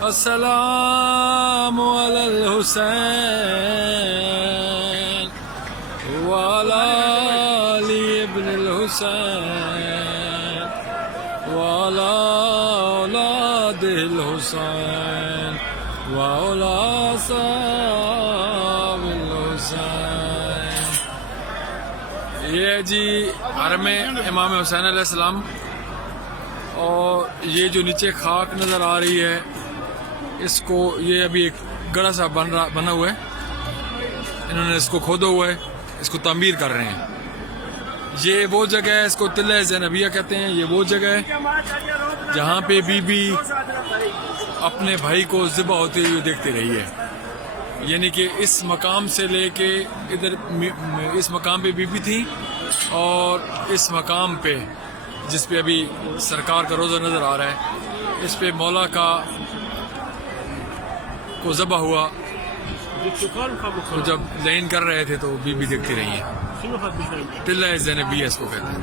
السلام على الحسين وعلى علي ابن الحسين وعلى اولاد الحسين وعلى اصحاب الحسين. یہ جی حرم امام حسین علیہ السلام، اور یہ جو نیچے خاک نظر آ رہی ہے اس کو، یہ ابھی ایک گڑھا سا بنا ہوا ہے، انہوں نے اس کو کھودا ہوا ہے، اس کو تعمیر کر رہے ہیں. یہ وہ جگہ ہے، اس کو تلہ زینبیہ کہتے ہیں. یہ وہ جگہ ہے جہاں پہ بی بی اپنے بھائی کو ذبح ہوتے ہوئے دیکھتی رہی ہے. یعنی کہ اس مقام سے لے کے ادھر اس مقام پہ بی بی تھی، اور اس مقام پہ جس پہ ابھی سرکار کا روزہ نظر آ رہا ہے، اس پہ مولا کو ذبح ہوا. تو جب لین کر رہے تھے تو بی بی دیکھتی رہی ہیں. تلہ زینبیہ اس کو کہتے ہیں.